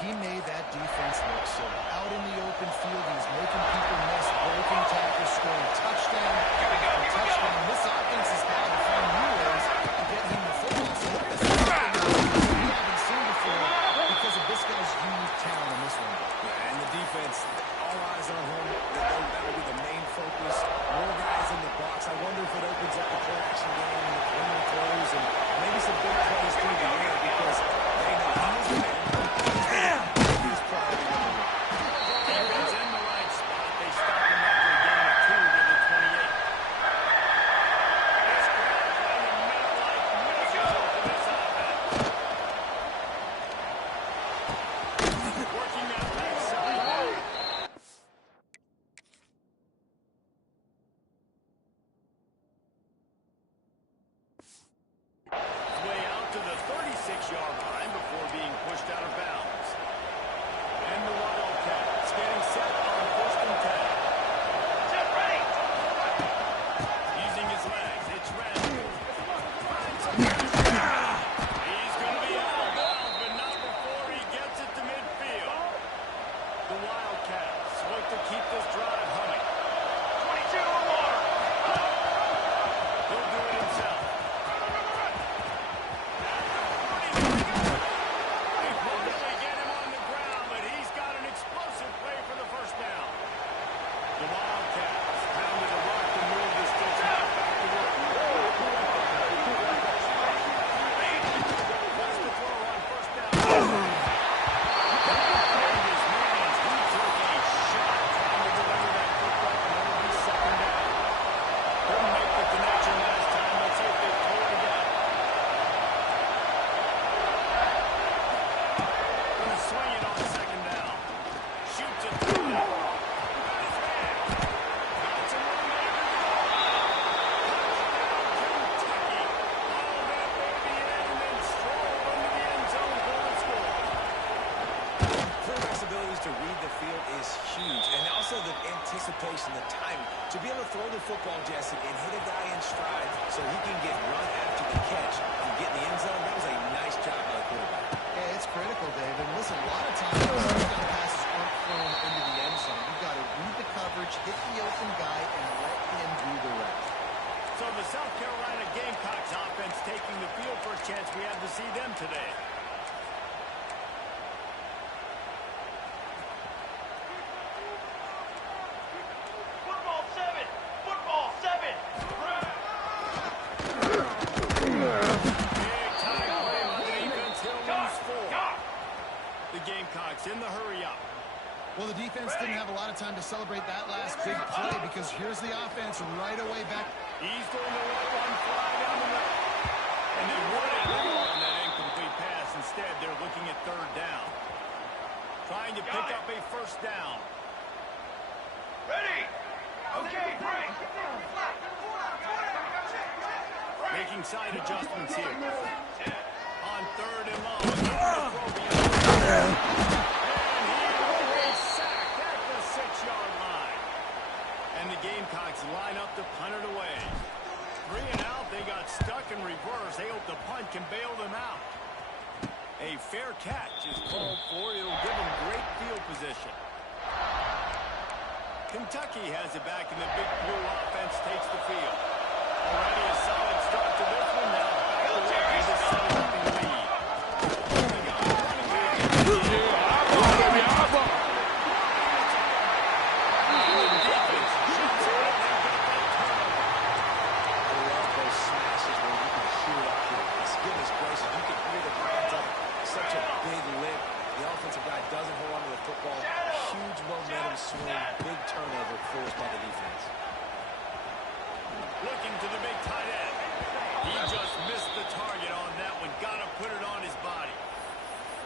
he made that defense look silly. Out in the open field, he's making people miss, breaking tackles, scoring touchdown after touchdown. This offense has got to find new ways to get him the football. So we're going to see something we haven't seen before because of this guy's unique talent in this one. Yeah, and the defense, all eyes on him. That'll be the main focus. More guys in the box. I wonder if it opens up the play-action game and the perimeter throws and maybe some big plays through the air because they know he is the man. He's probably the man. Defense in the right spot. They stop him after a gain of 2 to the 28. This crowd finding net-like miserable for this offense. Working that backside. Way out to the 36-yard line before being pushed out of bounds. And the Wildcats getting set on 1st and 10. Set ready. Using his legs, it's Randall. He's going to be out of bounds, but not before he gets it to midfield. The Wildcats look to keep this drive humming. 22 or more. He'll do it himself. The Wildcats pounded the rock to move the sticks back to work. Wants to throw on 1st down. His hands, he took a shot trying to deliver that football, and it'll be 2nd down. Couldn't make the connection last time. Let's see if they pull it again. Gonna swing it on 2nd down. Shoots it through it. To read the field is huge, and also the anticipation, the timing. To be able to throw the football, Jesse, and hit a guy in stride so he can get run after the catch and get in the end zone, that was a nice job by the quarterback. Yeah, it's critical, David. And listen, a lot of times touchdown passes aren't thrown into the end zone. You've got to read the coverage, hit the open guy, and let him do the rest. So the South Carolina Gamecocks offense taking the field. First chance we have to see them today. Gamecocks in the hurry-up. Well, the defense didn't have a lot of time to celebrate that last big play because here's the offense right away back. He's going to let one fly down the middle. And they wanted more on that incomplete pass. Instead, they're looking at 3rd down. Trying to pick up a 1st down. Ready. Okay, break. Making side adjustments here. On 3rd and long. And he will be sacked at the 6-yard line. And the Gamecocks line up to punt it away. 3 and out, they got stuck in reverse. They hope the punt can bail them out. A fair catch is called for. It'll give them great field position. Kentucky has it back, and the Big Blue offense takes the field. Already a solid start to this one. Now back to work as a 7-0 lead. Such a big lift. The offensive guy doesn't hold on to the football. Huge momentum swing. Big turnover forced by the defense. Looking to the big tight end. He just missed the target on that one. Got to put it on his body.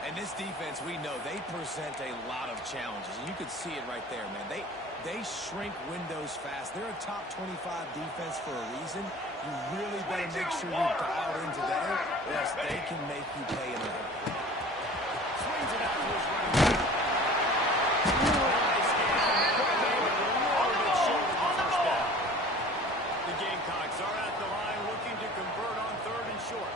And this defense, we know, they present a lot of challenges. And you could see it right there, man. They shrink windows fast. They're a top 25 defense for a reason. You really better make sure you're dialed in today, or else they can make you pay in a hurry. Swings it out to his right. Nice game. The Gamecocks are at the line looking to convert on 3rd and short.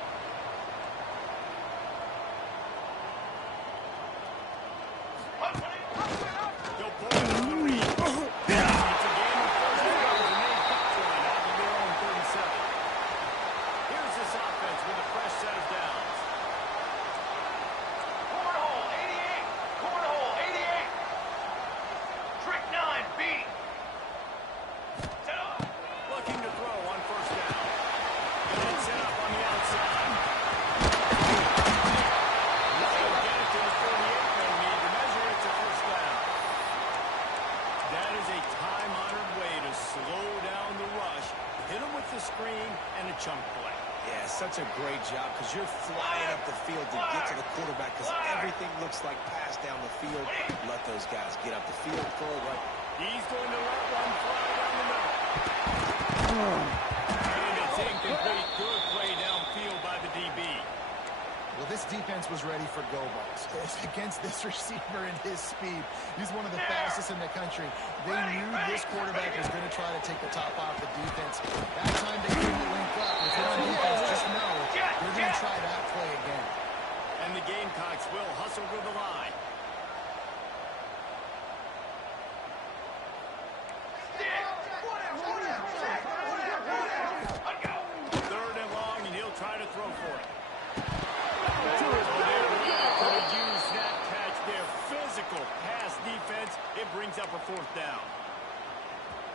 such a great job because you're flying up the field to get to the quarterback because everything looks like pass down the field. Let those guys get up the field, throw it right. He's going to let one fly down the middle. And it's incomplete. Good play downfield by the DB. Well, this defense was ready for go balls. Against this receiver and his speed, he's one of the fastest in the country. They knew this quarterback was going to try to take the top off the defense. That time they couldn't link up. If you're on defense, just know they're going to try that play again. And the Gamecocks will hustle to the line. Third and long, and he'll try to throw for it. Could use that catch there. Physical pass defense. It brings up a fourth down.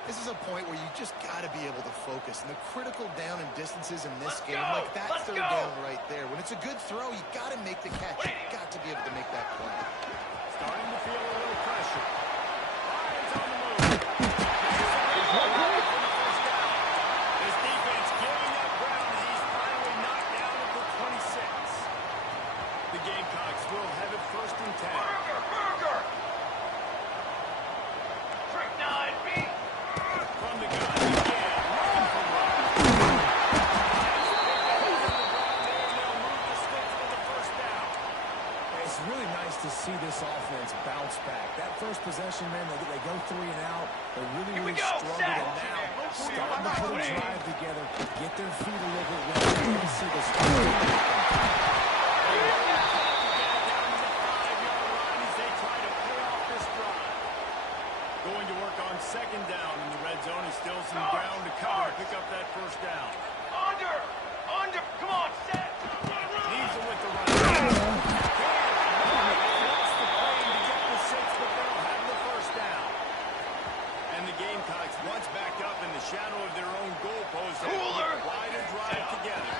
This is a point where you just got to be able to focus. And the critical down and distances in this game, like that third down right there. When it's a good throw, you got to make the catch. You got to be able to make that play. Starting to feel a little pressure. Lions on the move. This defense giving up ground. He's finally knocked down at the 26. The Gamecocks will have it first and 10. Burger! Trick 9, beat! From the gun again. Looking for one. They'll move the sticks for the first down. It's really nice to see this offense bounce back. That first possession, man, they go 3 and out. They really struggled, and now starting to put a drive together, get their feet a little bit wet. You can see this. Going to work on second down in the red zone. Is still some ground to cover to pick up that first down. Under! Come on, set! Leaves him with the run. Lost the plane to get the 6, but they'll have the first down. And the Gamecocks, once back up in the shadow of their own goalpost, try to drive together.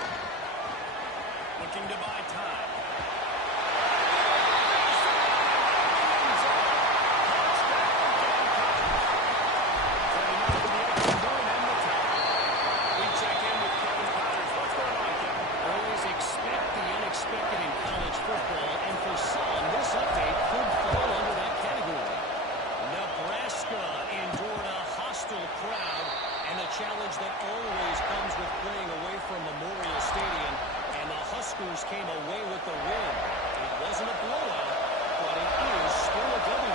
Looking to buy time. Challenge that always comes with playing away from Memorial Stadium, and the Huskers came away with the win. It wasn't a blowout, but it is still a W.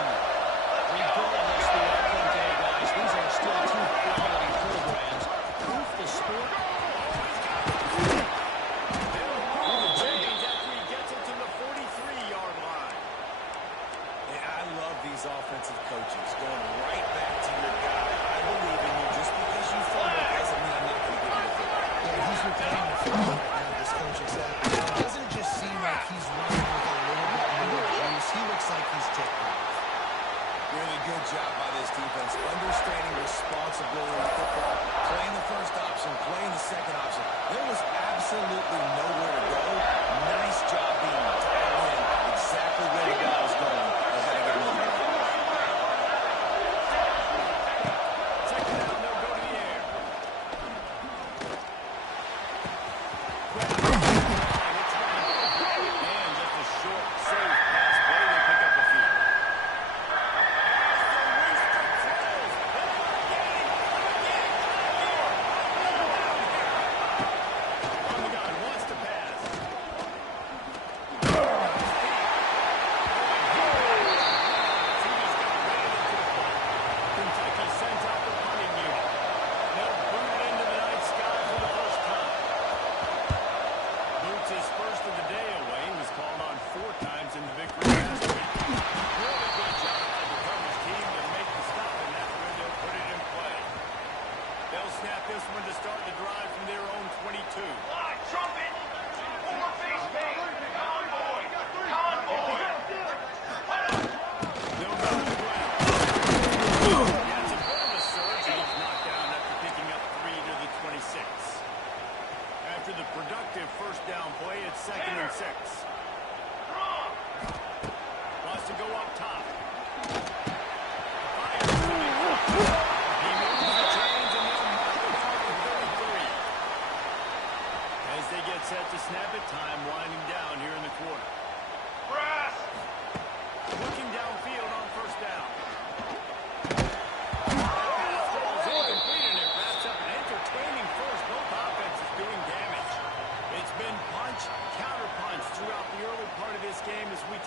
Regardless the outcome today, guys, these are still two quality programs. Proof the sport. James after he gets it to the 43-yard line. And I love these offensive coaches going right back to your guy. I believe in you. Just because you fumble doesn't mean I'm not going to give you the football. Yeah, he's repaying the football right now, this coaching staff. It doesn't just seem like he's running with a little bit more juice. He looks like he's ticked off. Really good job by this defense. Understanding responsibility in football. Playing the first option, playing the second option. There was absolutely nowhere to go. Nice job being dialed in exactly where the ball was going. They had to get moving. Second down, they'll go to the air. And just a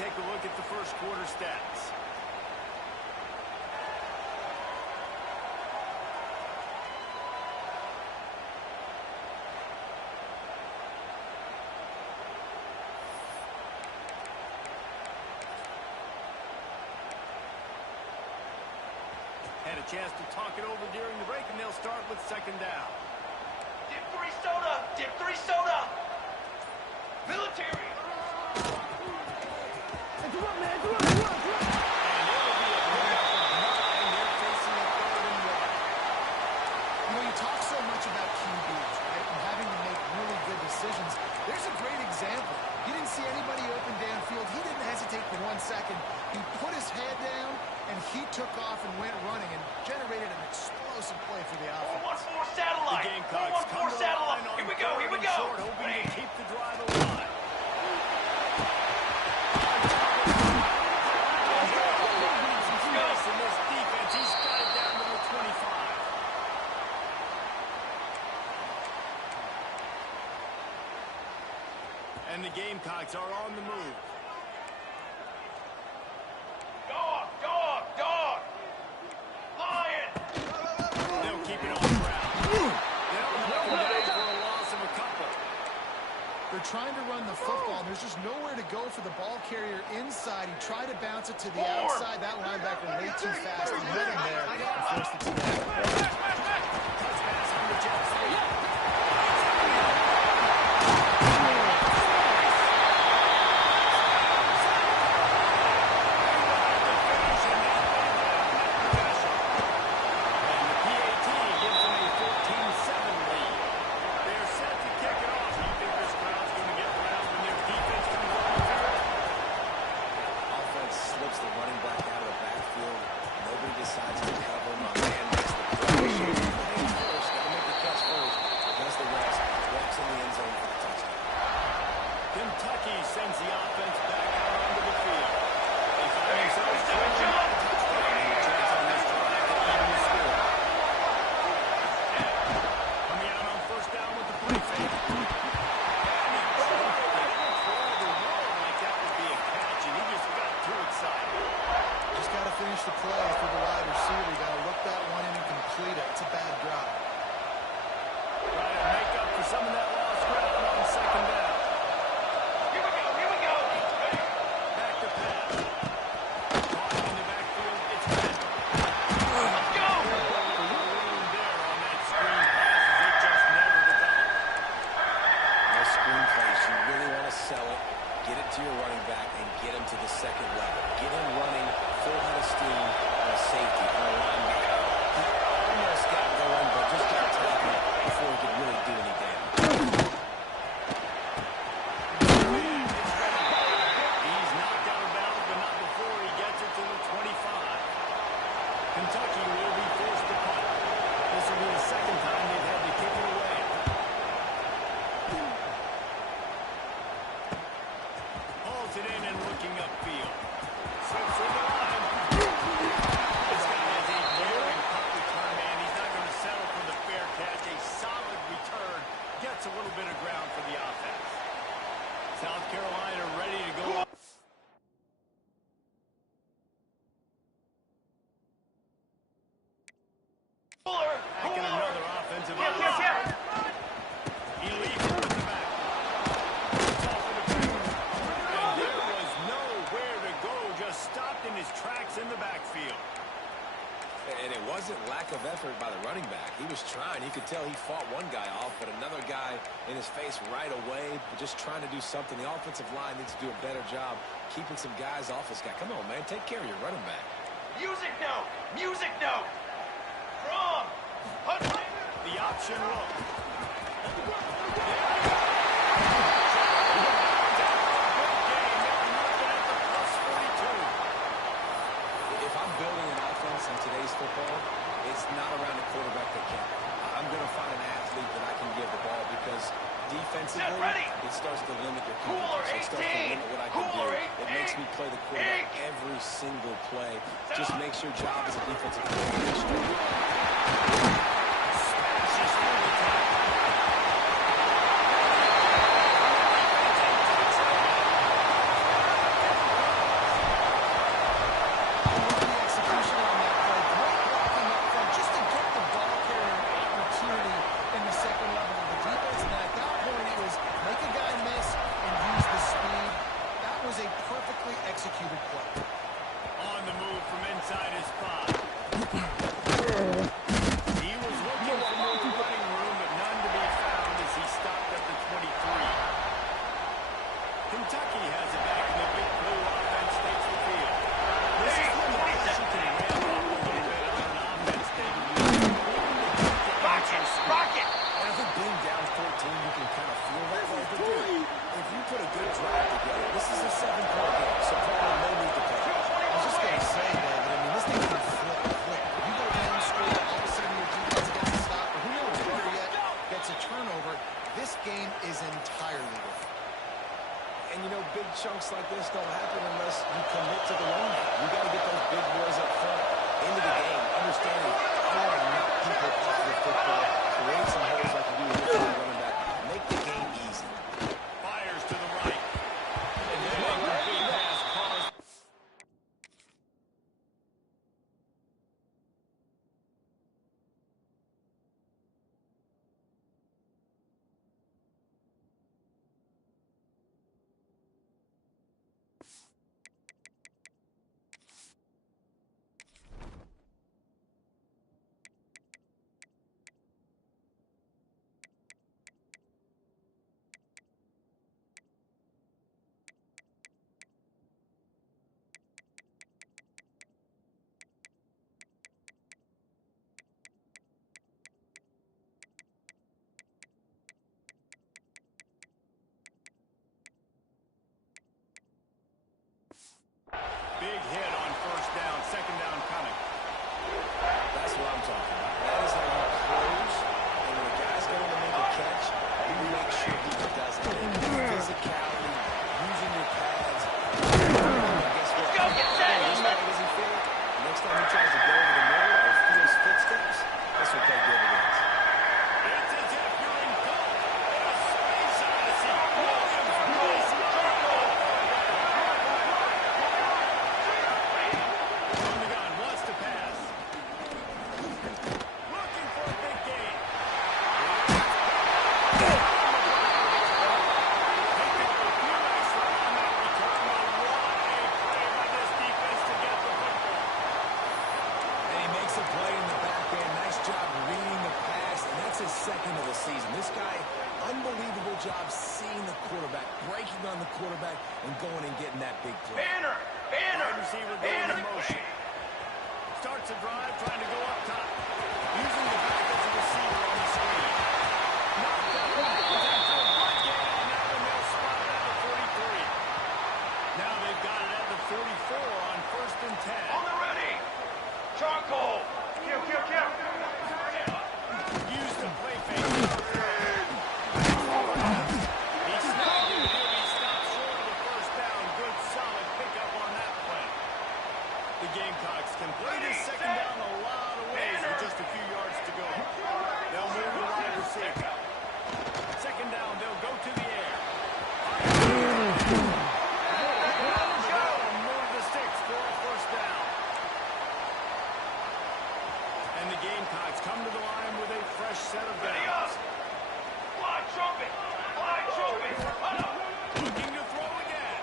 take a look at the first quarter stats. Had a chance to talk it over during the break, and they'll start with second down. Dip 3 soda! Dip 3 soda! Military! And it'll be a pickup of 9. They're facing a 3rd and 1. You know, you talk so much about QBs, right, and having to make really good decisions. There's a great example. He didn't see anybody open downfield. He didn't hesitate for 1 second. He put his head down, and he took off and went running and generated an explosive play for the offense. 414 satellite! The Gamecocks come to the 414 line satellite! on Here we go, 3rd here we and go! short, hoping to keep the drive alive. Space in this defense. He's got it down to the 25. And the Gamecocks are on the move. Dog! Dog! Dog! Lion! They'll keep it on the ground. They'll knock him down for a loss of a couple. They're trying to run the football, and there's just nowhere to go for the ball carrier inside. He tried to bounce it to the outside. That linebacker way too fast. He hit him there and forced it to the outside. Touch pass on the jet sweep. Kentucky sends the offense back out onto the field. They find themselves trailing a touchdown and a chance on this drive to even the score. Coming out on first down with the play fake. And he dropped it. For all the world like that would be a catch, and he just got too excited. Just got to finish the play for the wide receiver. You got to look that one in and complete it. It's a bad drop. Trying to make up for some of that lost ground on second down. Here we go! Here we go! Ready? Back to pass. Caught in the backfield. It's Bennett. Let's go! Room there on that screen pass as it just never developed. No screen plays. You really want to sell it, get it to your running back, and get him to the second level. Get him running full head of steam on a safety, on a linebacker. He almost got going, but just got tackled before he could really do any damage. He's knocked out of bounds, but not before he gets it to the 25. Kentucky will be forced to punt. This will be the second time they've had to kick it away. Hauls it in and looking upfield. Slips through the line. This guy has a daring punt return, man. He's not going to settle for the fair catch. A solid return. Gets a little bit of ground for the offense. South Carolina ready to go. Fuller! Back in another offensive Yep, out. yep, yep! He leaves it with the back. It's off of the field. And there was nowhere to go. Just stopped in his tracks in the backfield. And it wasn't lack of effort by the running back. He was trying. You could tell he fought one guy off, but another guy in his face right away, just trying to do something. The offensive line needs to do a better job keeping some guys off this guy. Come on, man. Take care of your running back. Music note! Music note! From Hudson! The option look. If I'm building an offense in today's football, it's not around a quarterback that can. I'm going to find an athlete that I can give the ball because defensively, Ready. it starts to limit your Cooler coverage. It starts to 18. limit what I can do. Cooler It makes me play the quarterback every single play. Just makes your job as a defensive coordinator. perfectly executed play. On the move from inside his 5. He was looking for more running room, but none to be found as he stopped at the 23. Kentucky has it back in the big blue. Offense takes the field. This is when the pressure can ramp up a little bit on an offense, David. Rocket! And I think being down 14, you can kind of feel that way. But dude, if you put a good drive together, this is a 7-point game, so probably no need to play. I was just going to say, David, I mean, this thing can flip quick. You go down, score, all of a sudden your defense gets a stop, or who knows, better yet, gets a turnover. This game is entirely different. And, you know, big chunks like this don't happen unless you commit to the run game. You got to get those big boys up front into the game, understanding how to knock people off the football, create some holes like you do with your running back, make the game easy. Fires to the right. And then a big pass caused. Big hit on first down, second down coming. That's what I'm talking about. That is how you close. And when a guy's going to make a catch, you make sure he does it. Physicality, using your pads. Guess what? Go get set! This guy doesn't fit. Next time he tries to go over the middle or feels footsteps, that's what pay dividends. It's as if you're in golf in a space odyssey. Williams plays circle. On the gun, wants to pass. Looking for a big gain. Picked up a few extra on that return, but what a play by this defense to get the football. And he makes a play in the back end. Nice job reading the pass, and that's his second of the season. This guy, unbelievable job seeing the quarterback, breaking on the quarterback, and going and getting that big play. Banner! Wide receiver going in motion. Starts a drive, trying to go up top. Using the back as a receiver on the screen. Knocked out of bounds after a good gain on that one. They'll spot it at the 43. Now they've got it at the 44 on 1st and 10. On the ready! Charcoal! Kill! Use the play fake. He snagged it. He'll be stopped short of the first down. Good, solid pickup on that play. The Gamecocks can play this second down a lot of ways with just a few yards to go. They'll move the wide receiver. Second down, they'll go to the air. They'll move the sticks for a first down. And the Gamecocks come to the line with a fresh set of Ready up! downs. Fly trumpet! Fly trumpet! Run up! Looking to throw again.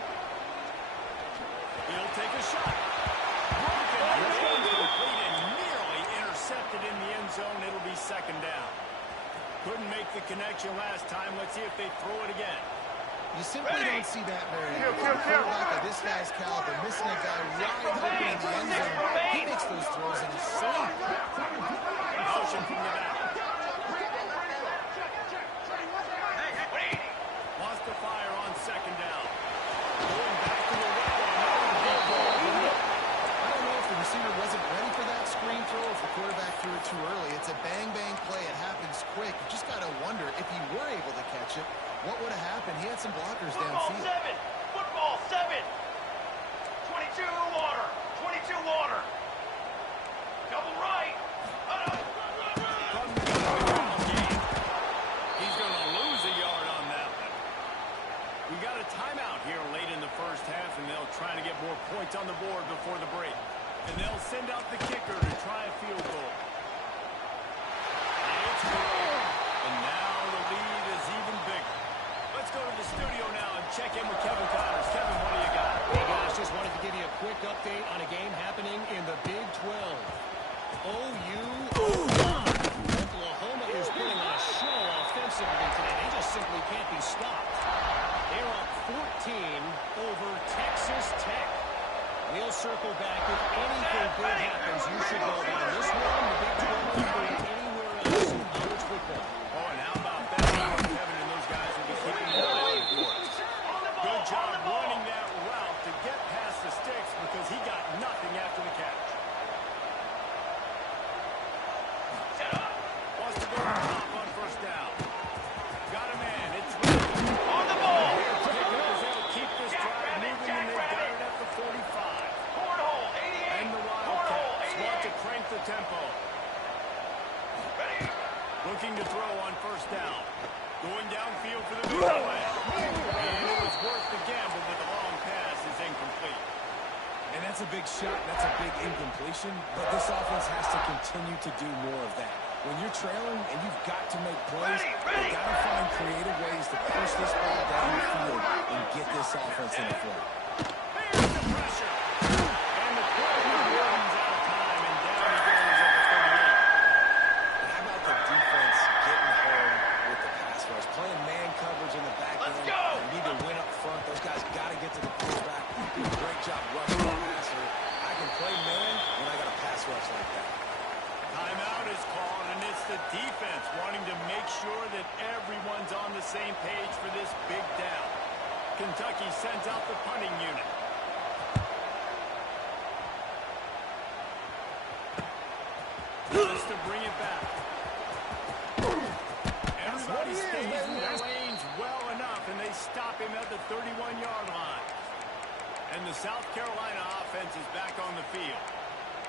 He'll take a shot. Broken. Complete and nearly intercepted in the end zone. It'll be second down. Couldn't make the connection last time. Let's see if they throw it again. You simply Ready. don't see that very often. A quarterback of this guy's caliber missing a guy wide open in the end zone. He makes those throws in his sleep. Motion from the back. Wants to fire on second down. Going back to the well. I don't know if the receiver wasn't ready for that screen throw, if the quarterback threw it too early. It's a bang-bang play. It happens quick. You just got to wonder if he were able to catch it, what would have happened? He had some blockers Football downfield. 7! Football 7! 22 water! 22 water! Double right! Run up! From the ground game. He's going to lose a yard on that one. We got a timeout here late in the first half, and they'll try to get more points on the board before the break. And they'll send out the kicker to try a field goal. And it's good. And now the lead is even bigger. Let's Let's go to the studio now and check in with Kevin Connors. Kevin, what do you got? Hey, guys, just wanted to give you a quick update on a game happening in the Big 12. Oklahoma is putting on a show offensively today. They just simply can't be stopped. They're up 14 over Texas Tech. We'll circle back. If anything good happens, you should know about this one, the Big 12, or anywhere else in college football. Oh, and how about that? Kevin and those guys will be keeping an eye on the boards. Good job running that route to get past the sticks because he got nothing after the catch. Wants to go to the top on first down. Got a man. It's on the ball. They'll keep this drive moving, and they've got it at the 45. And the Wildcats want to crank the tempo. Looking to throw on first down. Going downfield for the big play. And it was worth the gamble, but the long pass is incomplete. And that's a big shot, that's a big incompletion, but this offense has to continue to do more of that. When you're trailing and you've got to make plays, you've got to find creative ways to push this ball down the field and get this offense in the flow. There's the pressure. And the quarterback runs out of time, and down he goes at the 38. And how about the defense getting home with the pass rush? Playing man coverage in the back end. You need to win up front. Those guys got to get to the quarterback. Do a great job rushing the passer. I can play man when I got a pass rush like that. Timeout is called, and it's the defense wanting to make sure that everyone's on the same page for this big down. Kentucky sends out the punting unit. Just to bring it back. Everybody stays in their lanes well enough, and they stop him at the 31-yard line. And the South Carolina offense is back on the field.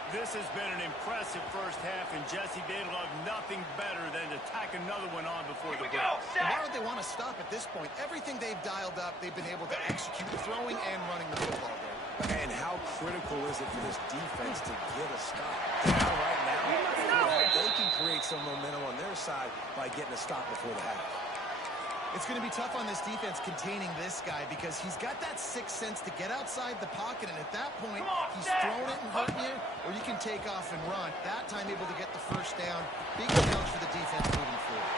This has been an impressive first half, and Jesse, they'd love nothing better than to tack another one on before the break. And why would they want to stop at this point? Everything they've dialed up, they've been able to execute throwing and running the football game. And how critical is it for this defense to get a stop? Right now, they can create some momentum on their side by getting a stop before the half. It's going to be tough on this defense containing this guy because he's got that sixth sense to get outside the pocket, and at that point, he's throwing it and hurting you, or you can take off and run. That time able to get the first down. Big challenge for the defense moving forward.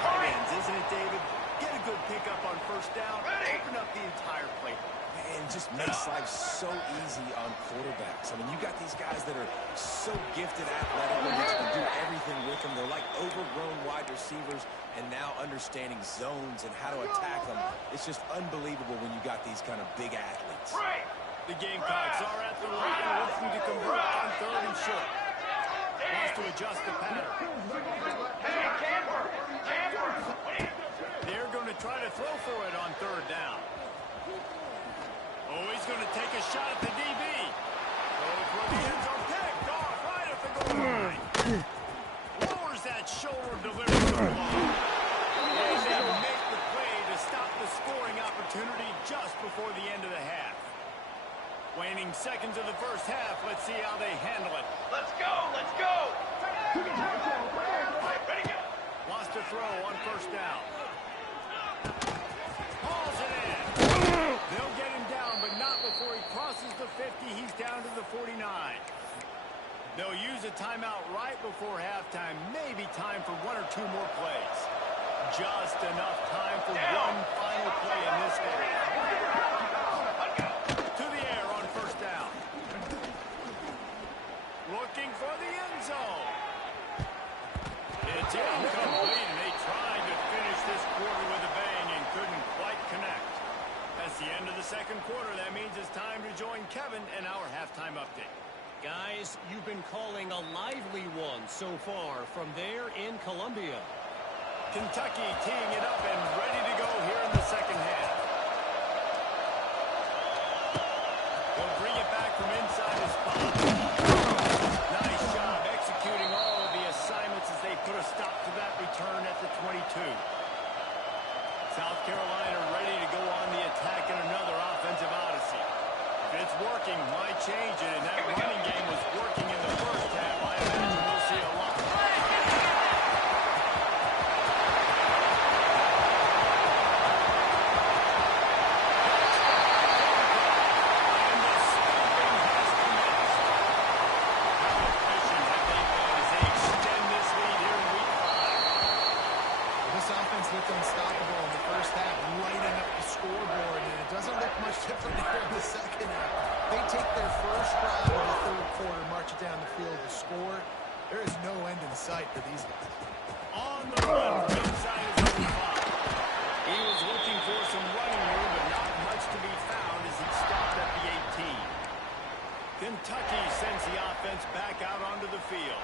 Hurry, isn't it, David? Get a good pickup on first down. Open up the entire plate. And just makes life so easy on quarterbacks. I mean, you got these guys that are so gifted athletically that you can do everything with them. They're like overgrown wide receivers, and now understanding zones and how to attack them. It's just unbelievable when you got these kind of big athletes. The Gamecocks are at the line looking to convert on third and short. Wants to adjust the pattern. They're going to try to throw for it on third down. Oh, he's going to take a shot at the DB. Goes for the end zone, picked off right at the goal line. Lowers that shoulder, delivers the ball. And they make the play to stop the scoring opportunity just before the end of the half. Waning seconds of the first half. Let's see how they handle it. Let's go, let's go. Ready, go. Wants to throw on first down. Hauls it in. They'll get him down, but not before he crosses the 50. He's down to the 49. They'll use a timeout right before halftime. Maybe time for one or two more plays. Just enough time for one final play in this game. To the air on first down. Looking for the end zone. It's incomplete, and they tried to finish this quarter with a bang and couldn't quite connect. That's the end of the second quarter. That means it's time to join Kevin and our halftime update. Guys, you've been calling a lively one so far from there in Columbia. Kentucky teeing it up and ready to go here in the second half. They'll bring it back from inside the spot. Nice job executing all of the assignments as they put a stop to that return at the 22. South Carolina ready to go on the attack in another offensive odyssey. If it's working, why change it? And that running game was working in the first half. I imagine we'll see a lot. different here in the second half. They take their first drive in the third quarter, march it down the field to score. There is no end in sight for these guys. On the run from inside his own 5. He was looking for some running room, but not much to be found as he stopped at the 18. Kentucky sends the offense back out onto the field.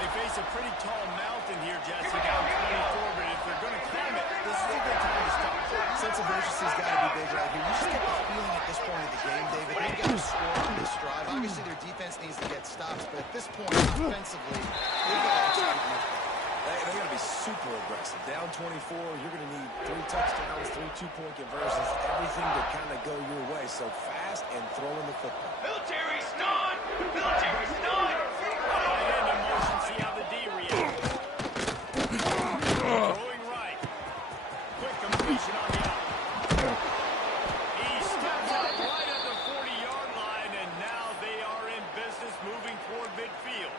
They face a pretty tall mountain here, Jesse, down 24, but if they're going to climb it, this is a good time to start. Sense of urgency's got to be big right here. You just get the feeling at this point of the game, David, they got to score on this drive. Obviously, their defense needs to get stops, but at this point, offensively, they've got to execute much better. They got to be super aggressive. Down 24, you're going to need 3 touchdowns, 3 two-point conversions, everything to kind of go your way. So fast and throwing the football. Military's done! Military's done! And in motion, see how the D reacts. Throwing right. Quick completion on the out. He steps out right at the 40-yard line, and now they are in business moving toward midfield.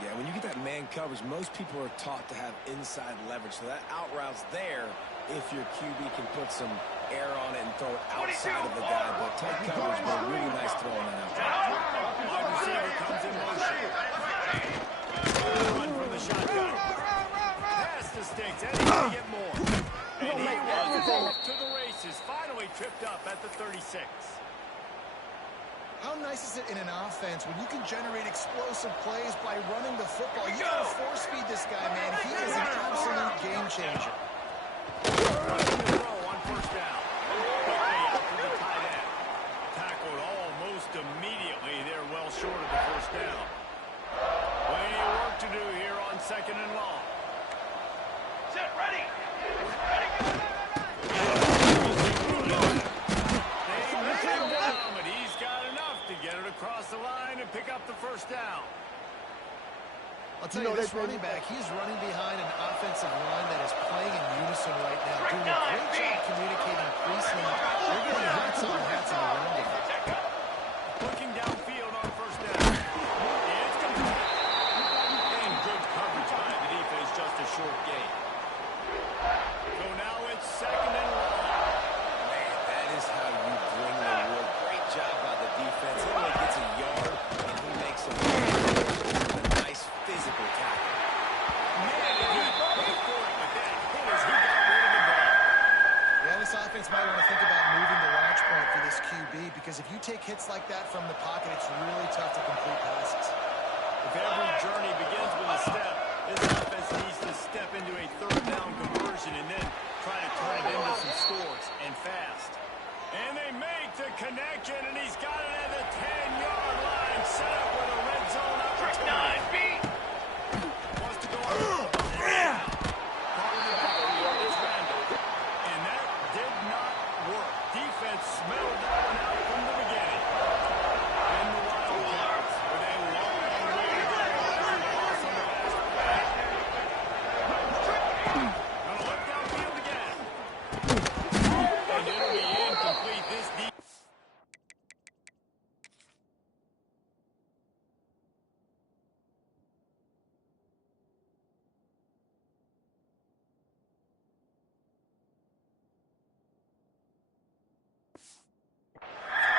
Yeah, when you get that man coverage, most people are taught to have inside leverage. So that out route's there if your QB can put some air on it and throw it outside of the guy. But tight coverage, but a really nice throw on that out. Wide receiver comes in motion. Run from the shotgun. Pass to Sticks, and he's going to get more. And he was off to the races, finally tripped up at the 36. How nice is it in an offense when you can generate explosive plays by running the football? You got to force feed this guy, man. He is an absolute game changer. Running the throw on first down. Quickly out to the tight end. Tackled almost immediately. They're well short of the first down. Plenty of work to do here on second and long. Set, ready! Ready! Get it across the line and pick up the first down. I'll tell you, this running back, he's running behind an offensive line that is playing in unison right now, doing a great job communicating pre-snap. They're getting hats on hats in the run game. Looking downfield on first down. It's complete. And good coverage by the defense, just a short gain. So now it's second and long. Man, that is how you bring the wood. Great job by the defense. He only gets a yard, and he makes a nice physical tackle. Man, he went for it with that hit as he got rid of the ball. Yeah, this offense might want to think about moving the launch point for this QB, because if you take hits like that from the pocket, it's really tough to complete passes. If every journey begins with a step, this offense needs to step into a third down conversion and then try to turn it into some scores, and fast. And they make the connection, and he's got it at the 10-yard line, set up with a red zone opportunity. 9B! Wants to go on. Caught in the backfield is Randall. And that did not work. Defense smelled that one out from the beginning. And the Wildcats with a long way to go as a loss on the last play. Gonna look downfield again. And it'll be incomplete. This defense.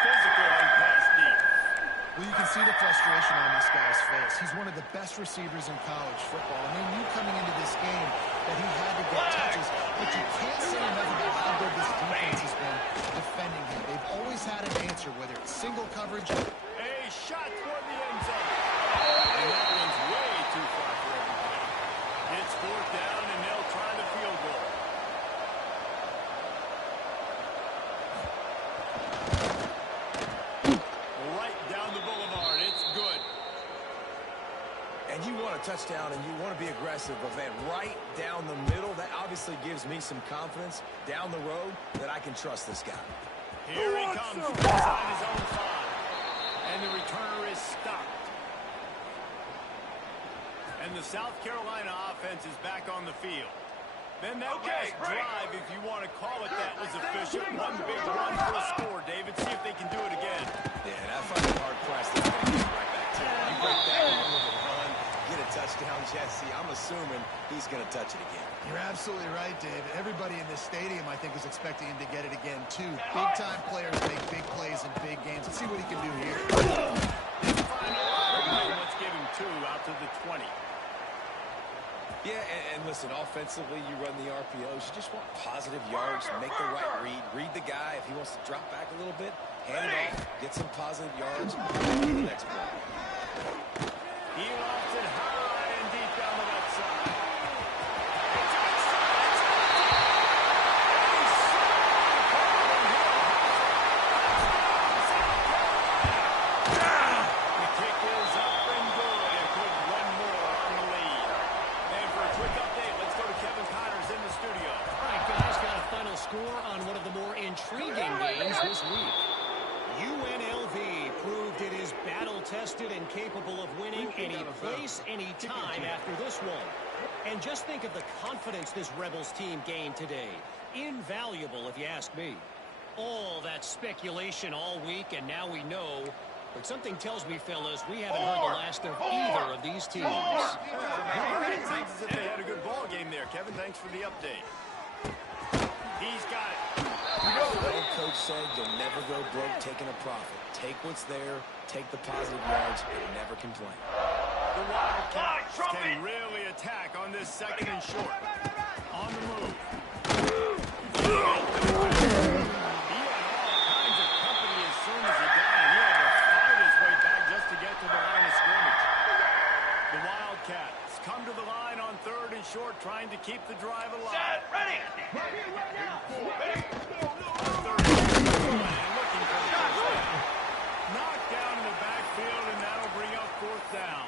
Physical and pass deep. Well, you can see the frustration on this guy's face. He's one of the best receivers in college football. And they knew coming into this game that he had to get touches. But you can't say enough about how good this defense has been defending him. They've always had an answer, whether it's single coverage. A shot toward the end zone. And that one's way too far for everybody. It's fourth down, and they'll try the field goal. Right down the boulevard. It's good. And you want a touchdown, and you want to be aggressive, but man, right down the middle, that obviously gives me some confidence down the road that I can trust this guy. Here he comes inside his own 5. And the returner is stopped. And the South Carolina offense is back on the field. Then that last drive, if you want to call it that, was efficient. One big run for a score, David. See if they can do it again. Yeah, and I find it hard pressed. They're going to get right back to it. You break that run with a run, get a touchdown, Jesse. see, I'm assuming he's going to touch it again. You're absolutely right, David. Everybody in this stadium, I think, is expecting him to get it again, too. Big-time players make big plays in big games. Let's see what he can do here. Let's give him 2 out to the 20. Yeah, and listen, offensively, you run the RPOs. You just want positive yards, make the right read the guy. If he wants to drop back a little bit, hand it off, get some positive yards, to the next play. He lofts it high and deep down the left side. The kick is up and good. It could run more on the lead. And for a quick update, let's go to Kevin Connors in the studio. All right, guys, got a final score on one of the more intriguing games this week. UNLV proved it is battle-tested and capable of winning any place, any time after this one. And just think of the confidence this Rebels team gained today. Invaluable, if you ask me. All that speculation all week, and now we know. But something tells me, fellas, we haven't heard the last of either of these teams. It seems as if they had a good ball game there. Kevin, thanks for the update. He's got it. The old coach said you'll never go broke taking a profit. Take what's there, take the positive yards, and never complain. The Wildcats can really attack on this 2nd and short. On the move. He had all kinds of company as soon as he got it. He had to fight his way back just to get to the line of scrimmage. The Wildcats come to the line on 3rd and short, trying to keep the drive alive. Set, ready. Looking for the first down. Knocked down in the backfield, and that'll bring up 4th down.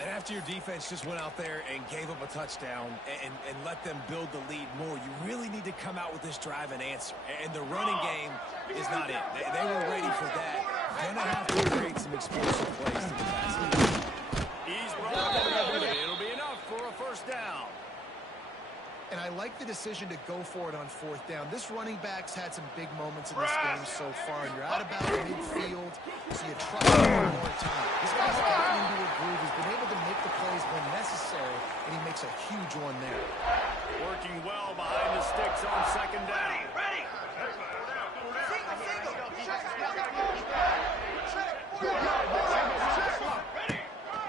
And after your defense just went out there and gave up a touchdown and let them build the lead more, you really need to come out with this drive and answer. And the running game is not it. They were ready for that. Gonna have to create some explosive plays to the pass. He's brought it. It'll be enough for a 1st down. And I like the decision to go for it on 4th down. This running back's had some big moments in this game so far, and you're out about midfield, so you trust him one more time. This guy's gotten into a groove. He's been able to make the plays when necessary, and he makes a huge one there. Working well behind the sticks on 2nd down. Ready.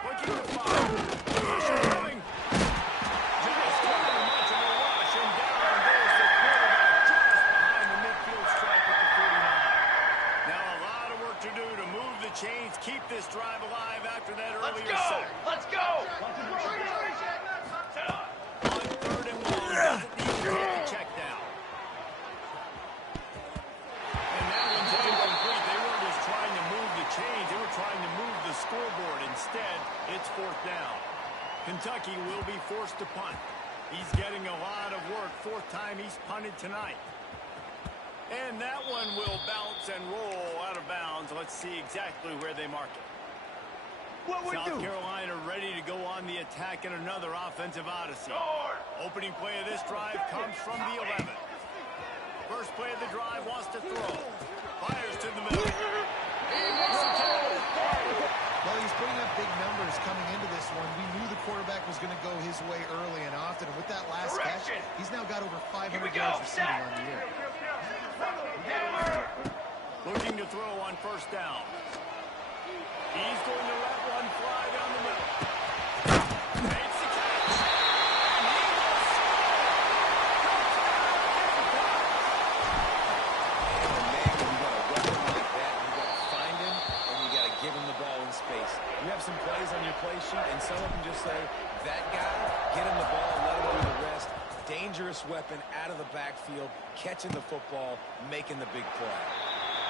Looking to fire. Showing. Just too much of a rush, and down goes the quarterback just behind the midfield stripe at the 49. Now a lot of work to do to move the chains, keep this drive alive after that earlier sack. Let's go. On 3rd and 1, doesn't need to take the check down. And that one's incomplete. They weren't just trying to move the chains, they were trying to move the scoreboard. Instead, it's 4th down. Kentucky will be forced to punt. He's getting a lot of work. 4th time he's punted tonight. And that one will bounce and roll out of bounds. Let's see exactly where they mark it. South Carolina ready to go on the attack in another offensive odyssey. Opening play of this drive comes from the 11. First play of the drive, wants to throw. Fires to the middle. Well, he's putting up big numbers coming into this one. We knew the quarterback was going to go his way early and often. And with that last catch, he's now got over 500 yards receiving on the year. Looking to throw on 1st down. He's going to let one fly down the middle. Makes the catch. And he will Man, when you got a weapon like that, you got to find him and you got to give him the ball in space. You have some plays on your play sheet, and some of them just say, that guy, get him the ball, let him do the rest. Dangerous weapon out of the backfield, catching the football, making the big play.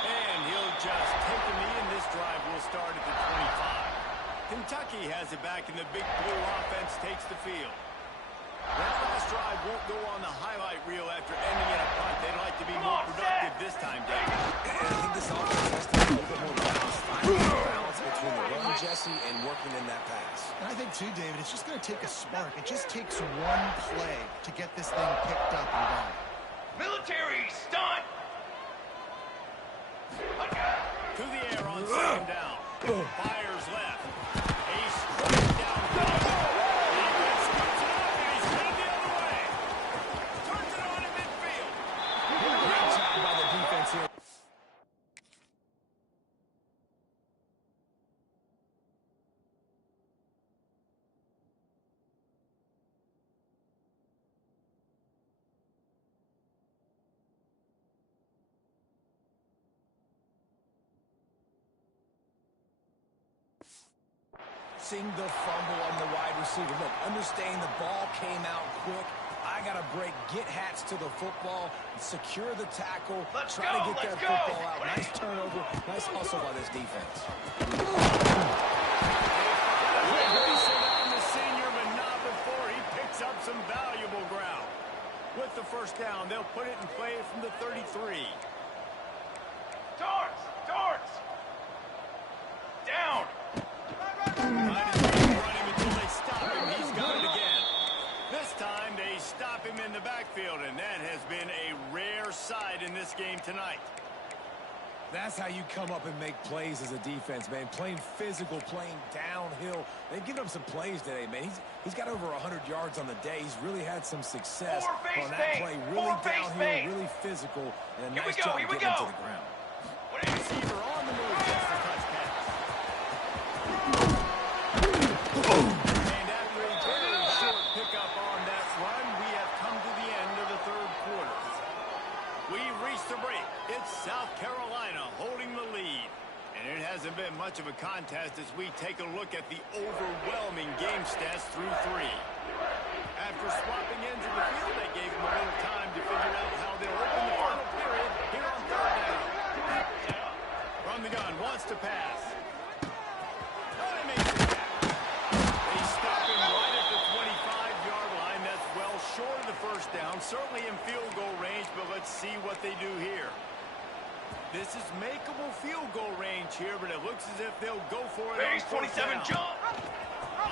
And he'll just take a knee, and this drive will start at the 25. Kentucky has it back, and the big blue offense takes the field. That last drive won't go on the highlight reel after ending in a punt. They'd like to be more productive this time, David. And I think this offense has to be a little bit more balanced. Finding a balance between the run, Jesse, and working in that pass. And I think, too, David, it's just going to take a spark. It just takes one play to get this thing picked up and going. Military stunt. To the air on 2nd down. Fires left. A straight down. forcing the fumble on the wide receiver. Look, understanding the ball came out quick. I got to break, get Hats to the football, secure the tackle, try to get that football out. Nice turnover, nice hustle by this defense. Racing on the senior, but not before he picks up some valuable ground. With the first down, they'll put it in play from the 33. Darts! Down! Might as well run him until they stop him. He's got it again. This time, they stop him in the backfield, and that has been a rare sight in this game tonight. That's how you come up and make plays as a defense, man. Playing physical, playing downhill. They've given up some plays today, man. He's got over 100 yards on the day. He's really had some success on that play. Really downhill, really physical, and a nice job getting him to the ground. Receiver on the move, just a touch pass. And after a very short pickup on that run, we have come to the end of the third quarter. We've reached the break. It's South Carolina holding the lead. And it hasn't been much of a contest as we take a look at the overwhelming game stats through 3. After swapping ends of the field, they gave them a little time to figure out how they'll open the final period here on third down. From the gun, wants to pass. They stop him right at the 25-yard line. That's well short of the first down. Certainly in field goal range, but let's see what they do here. This is makeable field goal range here, but it looks as if they'll go for it. Base 27 jump!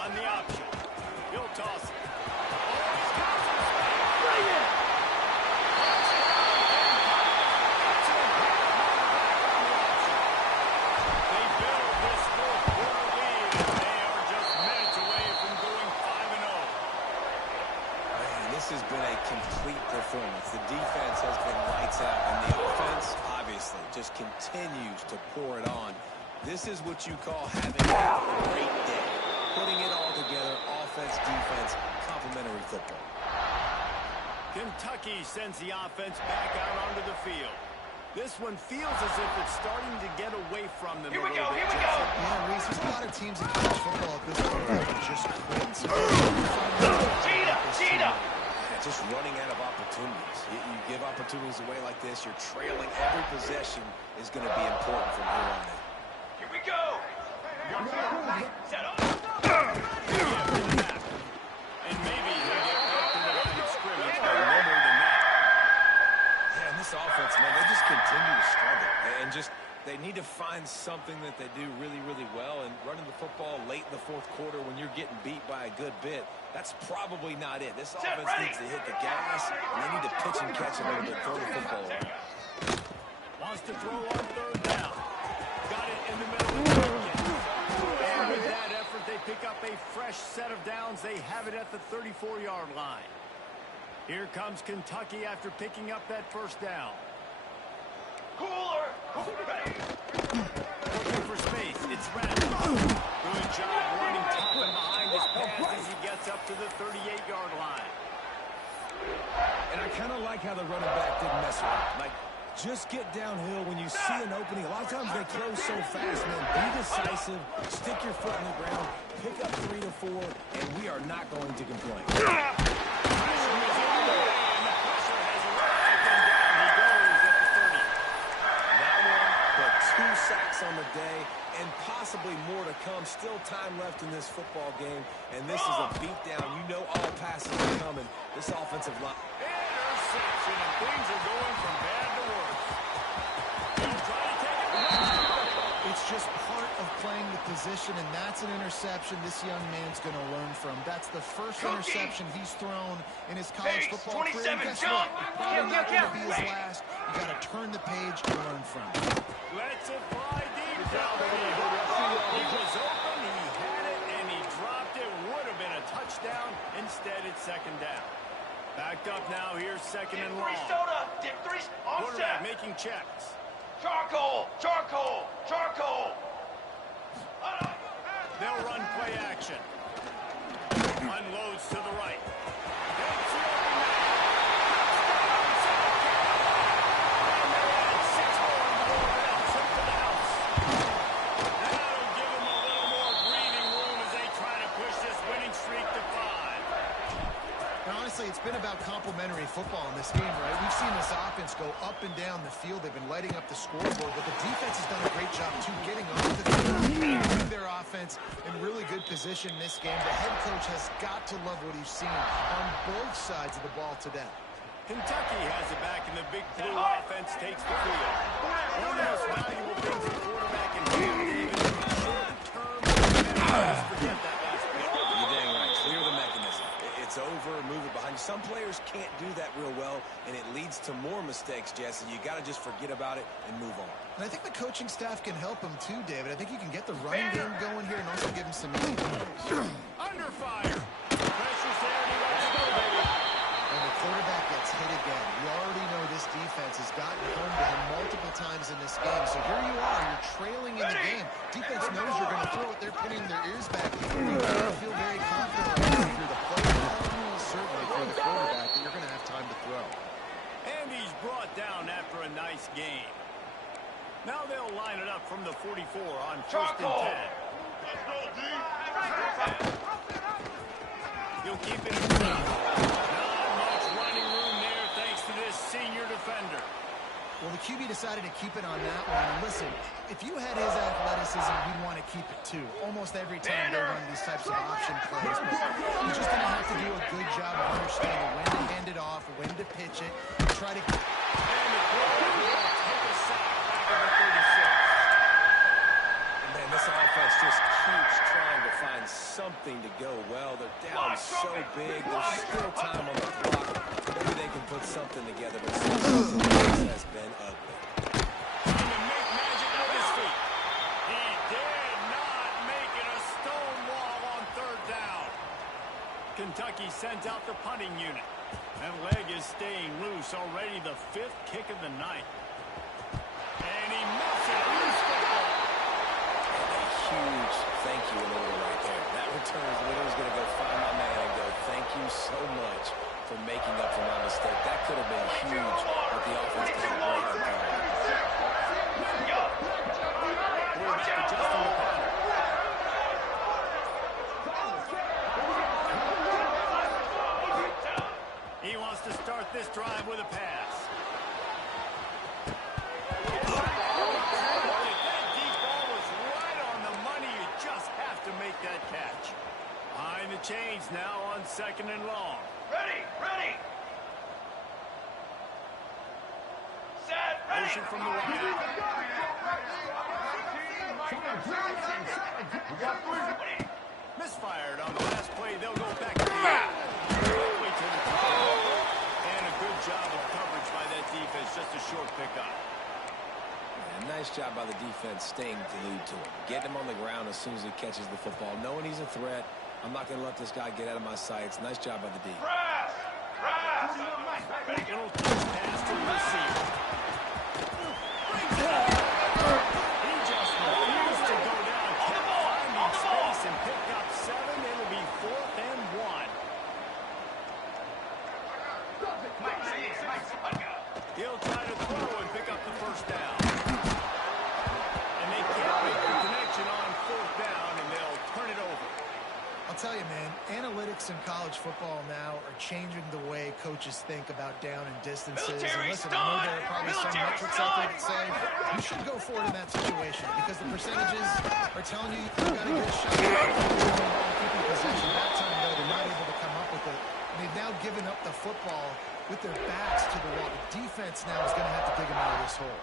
On the option. He'll toss it. They build this fourth quarter lead, and they are just minutes away from going 5-0. Man, this has been a complete performance. The defense has been lights out, and the offense, obviously, just continues to pour it on. This is what you call having a great day. Putting it all together, offense, defense, complementary football. Kentucky sends the offense back out onto the field. This one feels as if it's starting to get away from them. Here we go! Yeah, Reese, there's a lot of teams in college football at this point that just quit. Cheetah! Yeah, just running out of opportunities. You give opportunities away like this, you're trailing. Every possession is going to be important from here on in. Here we go! Set up! And maybe he'll get back to the line of scrimmage, but no more than that. Yeah, and this offense, man, they just continue to struggle. And they need to find something that they do really, really well. And running the football late in the fourth quarter when you're getting beat by a good bit, that's probably not it. This offense needs to hit the gas, and they need to pitch and catch a little bit, throw the football around. Wants to throw on third down. Got it in the middle of the pocket. And with that effort, they pick up a fresh set of downs. They have it at the 34-yard line. Here comes Kentucky after picking up that first down. Cooler! Looking for space. It's Randall. Good job running top and behind his pass as he gets up to the 38-yard line. And I kind of like how the running back didn't mess around. Like, just get downhill when you see an opening. A lot of times they close so fast, man. Be decisive, stick your foot in the ground, pick up 3 to 4, and we are not going to complain. On the day, and possibly more to come. Still time left in this football game, and this is a beatdown. You know all passes are coming. This offensive line. Interception, and things are going from bad to worse. He'll try to take it. It's just part of playing the position, and that's an interception this young man's going to learn from. That's the first interception he's thrown in his college football career. And guess what? It's probably not going to be his last. You got to turn the page and learn from it. Let's it fly deep down the field. He was open, he had it, and he dropped it. Would have been a touchdown. Instead, it's second down. Backed up now. Here's second and long. Dip 3 soda! Dip 3 Quarterback offset! making checks. Charcoal! They'll run play action. Unloads to the right. complementary football in this game, right? We've seen this offense go up and down the field. They've been lighting up the scoreboard, but the defense has done a great job, too, getting off the field, putting their offense in really good position in this game. The head coach has got to love what he's seen on both sides of the ball today. Kentucky has it back, and the big blue offense takes the field. One of the most valuable things a quarterback can do, David, is short-term momentum. Forget that last play. You're dang right. Clear the mechanism. It's over, move it behind you. Some players can't do that real well, and it leads to more mistakes, Jesse. You got to just forget about it and move on. And I think the coaching staff can help him too, David. I think you can get the running game going here and also give him some easy throws. Under fire. Pressure's there, and he lets it go, baby. And the quarterback gets hit again. You already know this defense has gotten home to him multiple times in this game. So here you are, you're trailing in the game. Defense knows you're going to throw it. They're pinning their ears back. You feel very confident through the play. Certainly for the quarterback that you're going to have time to throw. And he's brought down after a nice game. Now they'll line it up from the 44 on 1st and 10. He'll keep it in front. Not much running room there thanks to this senior defender. Well, the QB decided to keep it on that one. And listen, if you had his athleticism, you'd want to keep it too. Almost every time they run these types of option plays. But you're just going to have to do a good job of understanding when to hand it off, when to pitch it, and try to... And the quarterback will take a sack back at the 36. And man, this offense just keeps trying to find something to go well. They're down so big. There's still time on the clock. Maybe they can put something together, but something has been ugly. Trying to make magic with his feet. He did not make it a stone wall on 3rd down. Kentucky sends out the punting unit. That leg is staying loose already, the 5th kick of the night. And he muffs it loose football. And a huge thank you in order right there. That return is literally going to go find my man and go, thank you so much for making up for my mistake. That could have been huge, but the offense did a great job. Quarterback adjusting the pattern. He wants to start this drive with a pass. That deep ball was right on the money. You just have to make that catch. Behind the chains now on 2nd and long. Ready, ready. Set, ready. Motion from the right. Misfired on the last play. They'll go back to the halfway to the top. And a good job of coverage by that defense. Just a short pickup. And nice job by the defense staying glued to him. Getting him on the ground as soon as he catches the football. Knowing he's a threat. I'm not going to let this guy get out of my sights. Nice job by the D. Press, press. Little touch pass to the receiver. He just refused to go down. Kept finding space and picked up 7. It'll be 4th and 1. He'll try to throw and pick up the 1st down. And they can't make the connection on 4th down, and they'll turn it over. I'll tell you, man, analytics in college football now are changing the way coaches think about down and distances. And listen, I know there are probably some metrics out there that say you should go for it in that situation because the percentages are telling you you've got a good shot at keeping possession. That time, though, they're not able to come up with it. And they've now given up the football with their backs to the wall. The defense now is going to have to dig them out of this hole.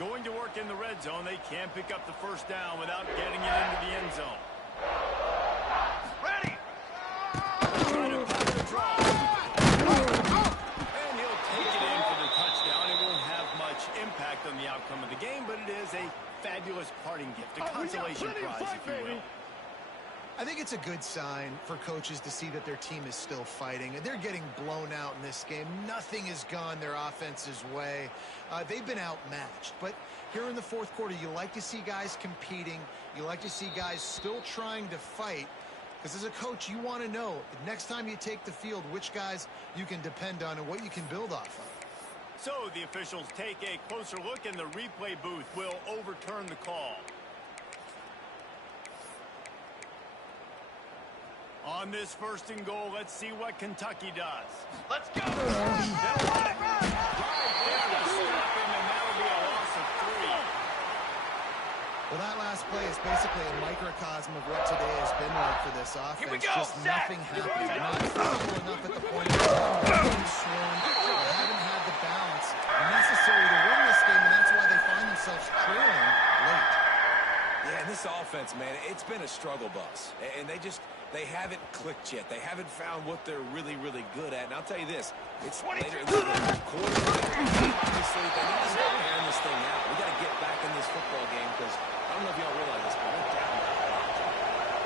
Going to work in the red zone, they can't pick up the 1st down without getting it into the end zone. Ready. Trying to pop the draw. And he'll take it in for the touchdown. It won't have much impact on the outcome of the game, but it is a fabulous parting gift, a consolation prize, if you will. I think it's a good sign for coaches to see that their team is still fighting. And they're getting blown out in this game. Nothing has gone their offense's way. They've been outmatched. But here in the 4th quarter, you like to see guys competing. You like to see guys still trying to fight. Because as a coach, you want to know, next time you take the field, which guys you can depend on and what you can build off of. So the officials take a closer look, and the replay booth will overturn the call. On this 1st and goal, let's see what Kentucky does. Let's go. They'll run it right there to stop him, and that'll be a loss of 3. Well, that last play is basically a microcosm of what today has been like for this offense. Here we go, Just set. nothing happening. Not physical enough at the point of time. Swarmed. They haven't had the balance necessary to win this game, and that's why they find themselves trailing late. Yeah, this offense, man, it's been a struggle bus. And they haven't clicked yet. They haven't found what they're really, really good at. And I'll tell you this, it's later in the quarter. Obviously, they need to start airing this thing out. We got to get back in this football game because I don't know if y'all realize this, but we're down.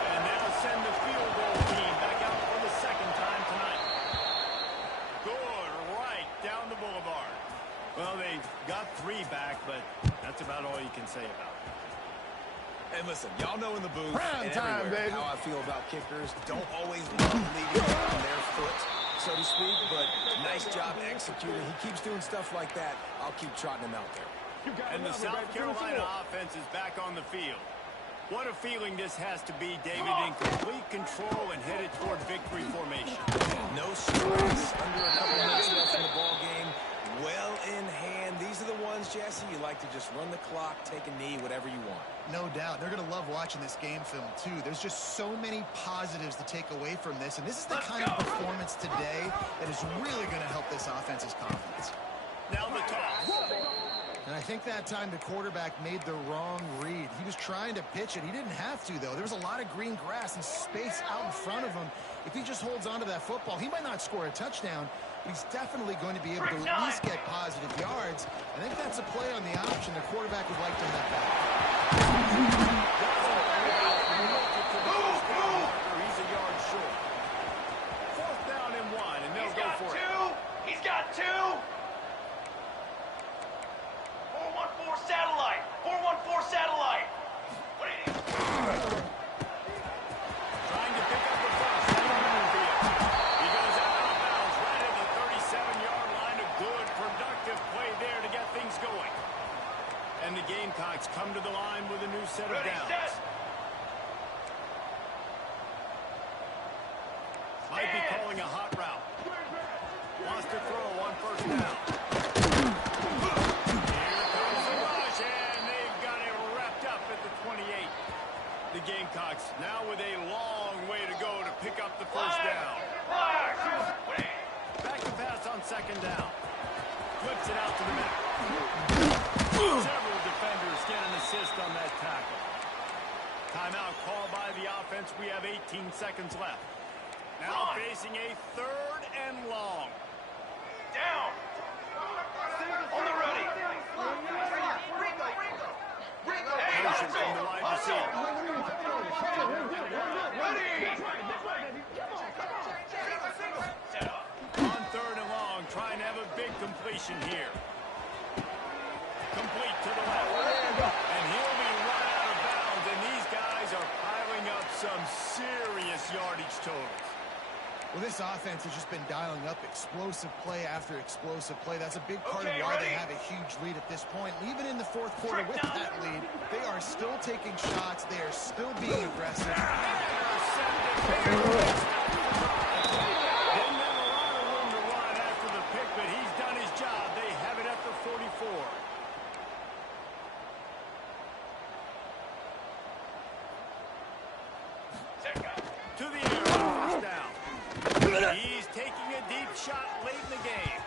And they'll send the field goal team back out for the 2nd time tonight. Good, right down the boulevard. Well, they got 3 back, but that's about all you can say about it. And listen, y'all know in the booth Prime and time, everywhere baby. how I feel about kickers. Don't always love leading on their foot, so to speak, but nice job executing. He keeps doing stuff like that. I'll keep trotting him out there. And the South Carolina offense is back on the field. What a feeling this has to be, David, in complete control and headed toward victory formation. No strikes, under a couple minutes left in the ball game. Well in hand. These are the ones, Jesse, you like to just run the clock, take a knee, whatever you want. No doubt. They're going to love watching this game film, too. There's just so many positives to take away from this, and this is the kind of performance today that is really going to help this offense's confidence. Now the toss. And I think that time the quarterback made the wrong read. He was trying to pitch it. He didn't have to, though. There was a lot of green grass and space out in front of him. If he just holds on to that football, he might not score a touchdown, but he's definitely going to be able to at least get positive yards. I think that's a play on the option the quarterback would like to have back. He's a yard short. 4th down and 1, and they'll go for it. He's got 2. 414 satellite. 414 satellite. What do you need? Trying to pick up the first. He goes out of bounds right at the 37-yard line. A good, productive play there to get things going. And the Gamecocks come to the line with a new set of Ready, downs. set. Might be calling a hot route. Wants to throw on 1st down. Here comes the rush, and they've got it wrapped up at the 28. The Gamecocks now with a long way to go to pick up the 1st down. Back to pass on 2nd down. Flips it out to the middle. Several defenders get an assist on that tackle. Timeout called by the offense. We have 18 seconds left. Now facing a 3rd and long. Down. On the ready. Motion from the wide receiver. On 3rd and long, trying to have a big completion here. Complete to the left. And he'll be run out of bounds, and these guys are piling up some serious yardage totals. Well, this offense has just been dialing up explosive play after explosive play. That's a big part of why they have a huge lead at this point. Even in the 4th quarter with that lead, they are still taking shots. They are still being aggressive. Didn't have a lot of room to run after the pick, but he's done his job. They have it at the 44. To the air on 1st down. He's taking a deep shot late in the game.